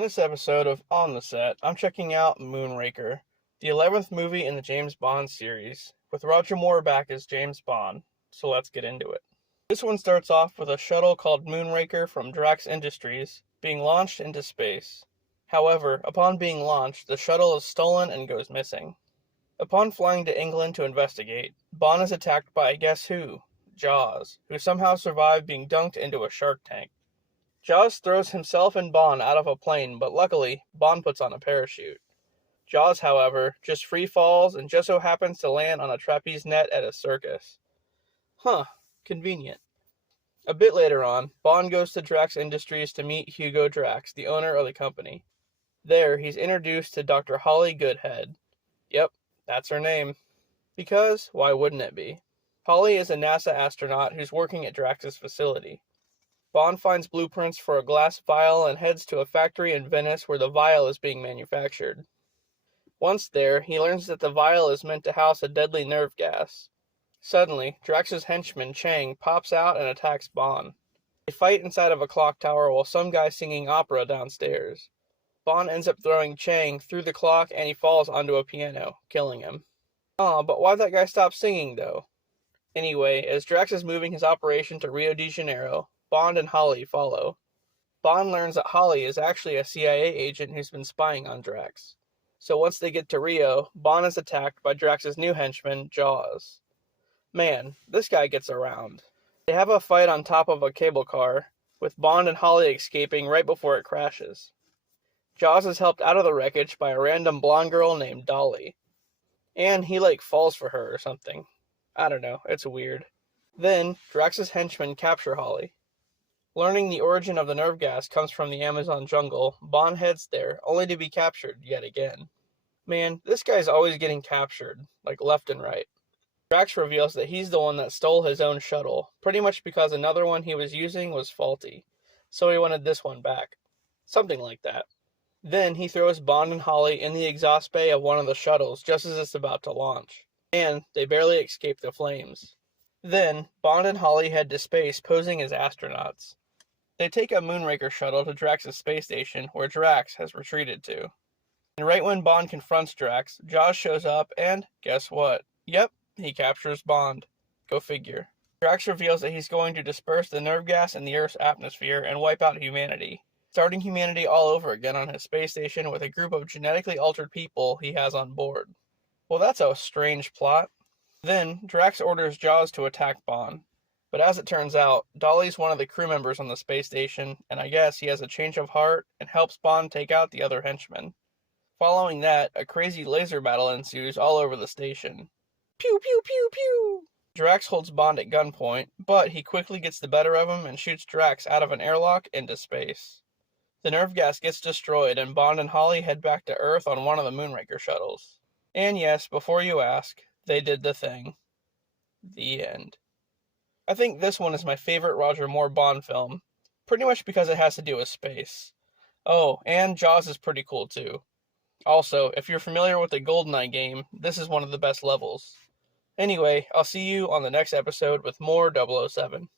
On this episode of On the Set, I'm checking out Moonraker, the 11th movie in the James Bond series, with Roger Moore back as James Bond, so let's get into it. This one starts off with a shuttle called Moonraker from Drax Industries being launched into space. However, upon being launched, the shuttle is stolen and goes missing. Upon flying to England to investigate, Bond is attacked by guess who? Jaws, who somehow survived being dunked into a shark tank. Jaws throws himself and Bond out of a plane, but luckily, Bond puts on a parachute. Jaws, however, just free falls and just so happens to land on a trapeze net at a circus. Convenient. A bit later on, Bond goes to Drax Industries to meet Hugo Drax, the owner of the company. There, he's introduced to Dr. Holly Goodhead. Yep, that's her name. Because, why wouldn't it be? Holly is a NASA astronaut who's working at Drax's facility. Bond finds blueprints for a glass vial and heads to a factory in Venice where the vial is being manufactured. Once there, he learns that the vial is meant to house a deadly nerve gas. Suddenly, Drax's henchman, Chang, pops out and attacks Bond. They fight inside of a clock tower while some guy's singing opera downstairs. Bond ends up throwing Chang through the clock and he falls onto a piano, killing him. But why'd that guy stop singing, though? Anyway, as Drax is moving his operation to Rio de Janeiro, Bond and Holly follow. Bond learns that Holly is actually a CIA agent who's been spying on Drax. So once they get to Rio, Bond is attacked by Drax's new henchman, Jaws. Man, this guy gets around. They have a fight on top of a cable car, with Bond and Holly escaping right before it crashes. Jaws is helped out of the wreckage by a random blonde girl named Dolly. And he falls for her or something. I don't know, it's weird. Then, Drax's henchmen capture Holly. Learning the origin of the nerve gas comes from the Amazon jungle, Bond heads there, only to be captured yet again. Man, this guy's always getting captured, left and right. Drax reveals that he's the one that stole his own shuttle, pretty much because another one he was using was faulty, so he wanted this one back. Something like that. Then he throws Bond and Holly in the exhaust bay of one of the shuttles just as it's about to launch, and they barely escape the flames. Then, Bond and Holly head to space posing as astronauts. They take a Moonraker shuttle to Drax's space station, where Drax has retreated to. And right when Bond confronts Drax, Jaws shows up and, guess what? Yep, he captures Bond. Go figure. Drax reveals that he's going to disperse the nerve gas in the Earth's atmosphere and wipe out humanity, starting humanity all over again on his space station with a group of genetically altered people he has on board. Well, that's a strange plot. Then, Drax orders Jaws to attack Bond. But as it turns out, Dolly's one of the crew members on the space station, and I guess he has a change of heart and helps Bond take out the other henchmen. Following that, a crazy laser battle ensues all over the station. Pew pew pew pew! Drax holds Bond at gunpoint, but he quickly gets the better of him and shoots Drax out of an airlock into space. The nerve gas gets destroyed and Bond and Holly head back to Earth on one of the Moonraker shuttles. And yes, before you ask, they did the thing. The end. I think this one is my favorite Roger Moore Bond film, pretty much because it has to do with space. Oh, and Jaws is pretty cool too. Also, if you're familiar with the GoldenEye game, this is one of the best levels. Anyway, I'll see you on the next episode with more 007.